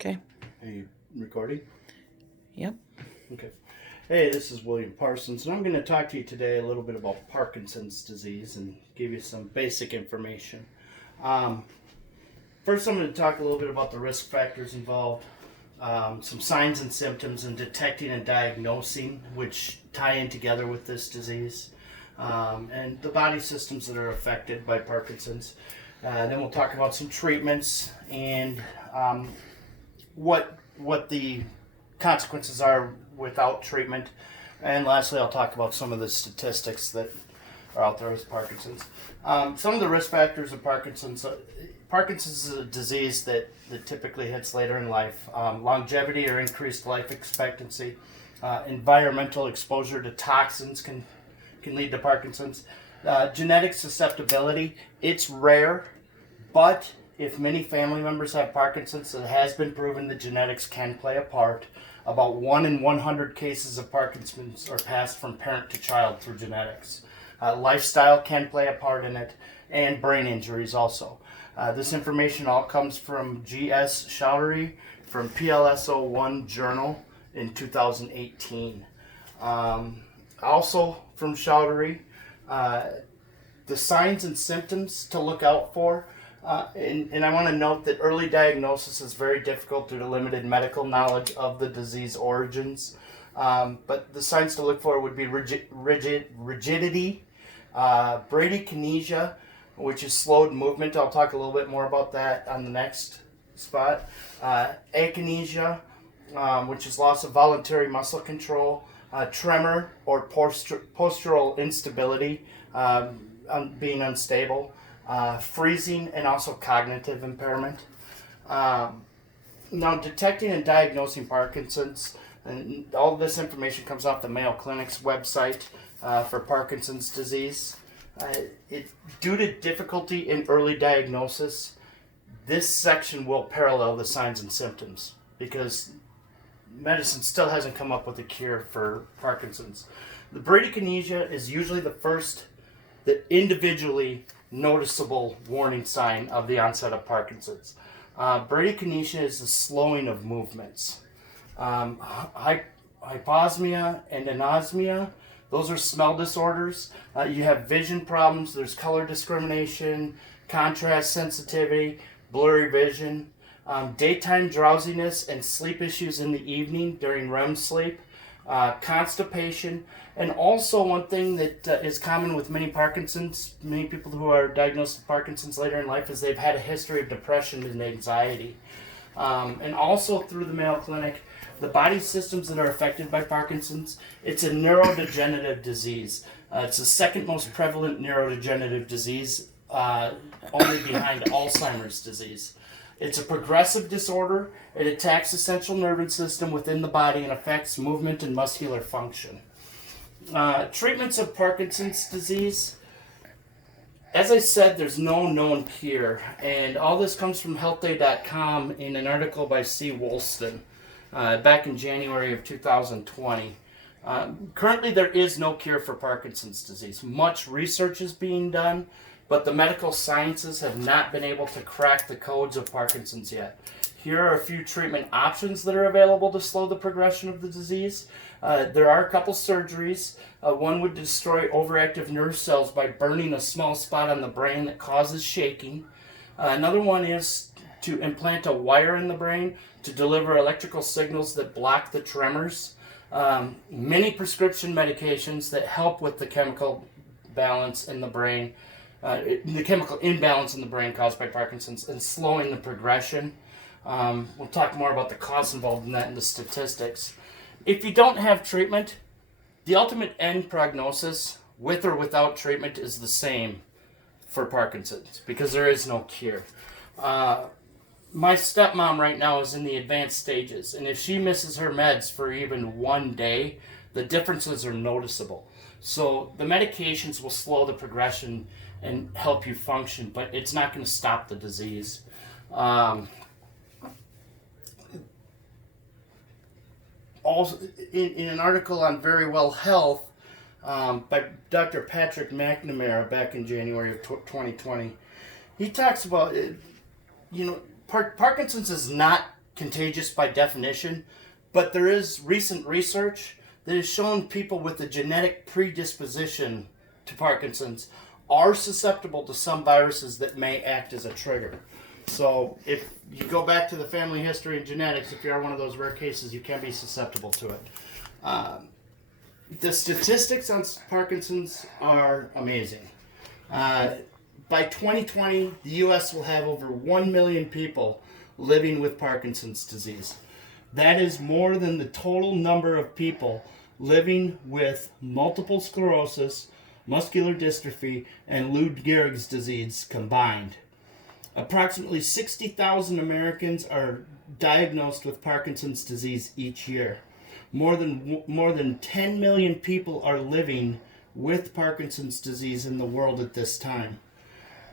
Okay. Are you recording? Yep. Okay. Hey, this is William Parsons, and I'm going to talk to you today a little bit about Parkinson's disease and give you some basic information. Um, First, I'm going to talk a little bit about the risk factors involved, some signs and symptoms, and detecting and diagnosing, which tie in together with this disease, and the body systems that are affected by Parkinson's. Then we'll talk about some treatments and what the consequences are without treatment. And lastly, I'll talk about some of the statistics that are out there with Parkinson's. Some of the risk factors of Parkinson's. Parkinson's is a disease that typically hits later in life. Longevity or increased life expectancy. Environmental exposure to toxins can lead to Parkinson's. Genetic susceptibility. It's rare, but if many family members have Parkinson's, it has been proven that genetics can play a part. About 1 in 100 cases of Parkinson's are passed from parent to child through genetics. Lifestyle can play a part in it, and brain injuries also. This information all comes from G.S. Chowdhury from PLS01 Journal in 2018. Also from Chowdhury, the signs and symptoms to look out for. And I want to note that early diagnosis is very difficult due to limited medical knowledge of the disease origins. But the signs to look for would be rigidity, bradykinesia, which is slowed movement. I'll talk a little bit more about that on the next spot. Akinesia, which is loss of voluntary muscle control. Tremor or postural instability, being unstable. Freezing, and also cognitive impairment. Now, detecting and diagnosing Parkinson's, and all of this information comes off the Mayo Clinic's website for Parkinson's disease. Due to difficulty in early diagnosis, this section will parallel the signs and symptoms because medicine still hasn't come up with a cure for Parkinson's. The bradykinesia is usually the individually noticeable warning sign of the onset of Parkinson's. Bradykinesia is the slowing of movements. Hyposmia and anosmia, those are smell disorders. You have vision problems, there's color discrimination, contrast sensitivity, blurry vision, daytime drowsiness and sleep issues in the evening during REM sleep, constipation, and also one thing that is common with many people who are diagnosed with Parkinson's later in life is they've had a history of depression and anxiety. And also through the Mayo Clinic, the body systems that are affected by Parkinson's, it's a neurodegenerative disease. It's the second most prevalent neurodegenerative disease, only behind Alzheimer's disease. It's a progressive disorder. It attacks the central nervous system within the body and affects movement and muscular function. Treatments of Parkinson's disease. As I said, there's no known cure, and all this comes from healthday.com in an article by C. Woolston back in January of 2020. Currently, there is no cure for Parkinson's disease. Much research is being done, but the medical sciences have not been able to crack the codes of Parkinson's yet. Here are a few treatment options that are available to slow the progression of the disease. There are a couple surgeries. One would destroy overactive nerve cells by burning a small spot on the brain that causes shaking. Another one is to implant a wire in the brain to deliver electrical signals that block the tremors. Many prescription medications that help with the chemical balance in the brain, the chemical imbalance in the brain caused by Parkinson's, and slowing the progression. We'll talk more about the costs involved in that and the statistics. If you don't have treatment, the ultimate end prognosis, with or without treatment, is the same for Parkinson's because there is no cure. My stepmom right now is in the advanced stages, and if she misses her meds for even one day, the differences are noticeable. So the medications will slow the progression and help you function, but it's not going to stop the disease. Also, in an article on Very Well Health by Dr. Patrick McNamara back in January of 2020, he talks about, Parkinson's is not contagious by definition, but there is recent research that has shown people with a genetic predisposition to Parkinson's are susceptible to some viruses that may act as a trigger. So if you go back to the family history and genetics, if you are one of those rare cases, you can be susceptible to it. The statistics on Parkinson's are amazing. By 2020, the U.S. will have over 1 million people living with Parkinson's disease. That is more than the total number of people living with multiple sclerosis, muscular dystrophy, and Lou Gehrig's disease combined. Approximately 60,000 Americans are diagnosed with Parkinson's disease each year. More than 10 million people are living with Parkinson's disease in the world at this time.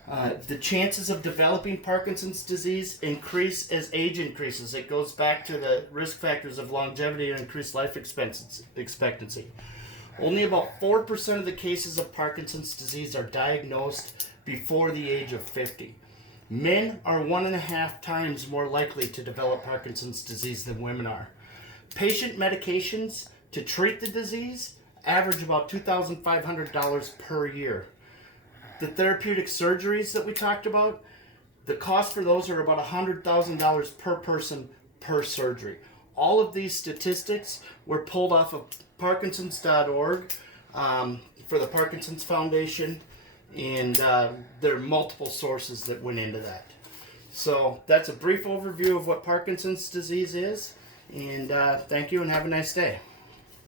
The chances of developing Parkinson's disease increase as age increases. It goes back to the risk factors of longevity and increased life expectancy. Only about 4% of the cases of Parkinson's disease are diagnosed before the age of 50. Men are 1.5 times more likely to develop Parkinson's disease than women are. Patient medications to treat the disease average about $2,500 per year. The therapeutic surgeries that we talked about, the cost for those are about $100,000 per person per surgery. All of these statistics were pulled off of Parkinson's.org for the Parkinson's Foundation, and there are multiple sources that went into that. So that's a brief overview of what Parkinson's disease is, and thank you and have a nice day.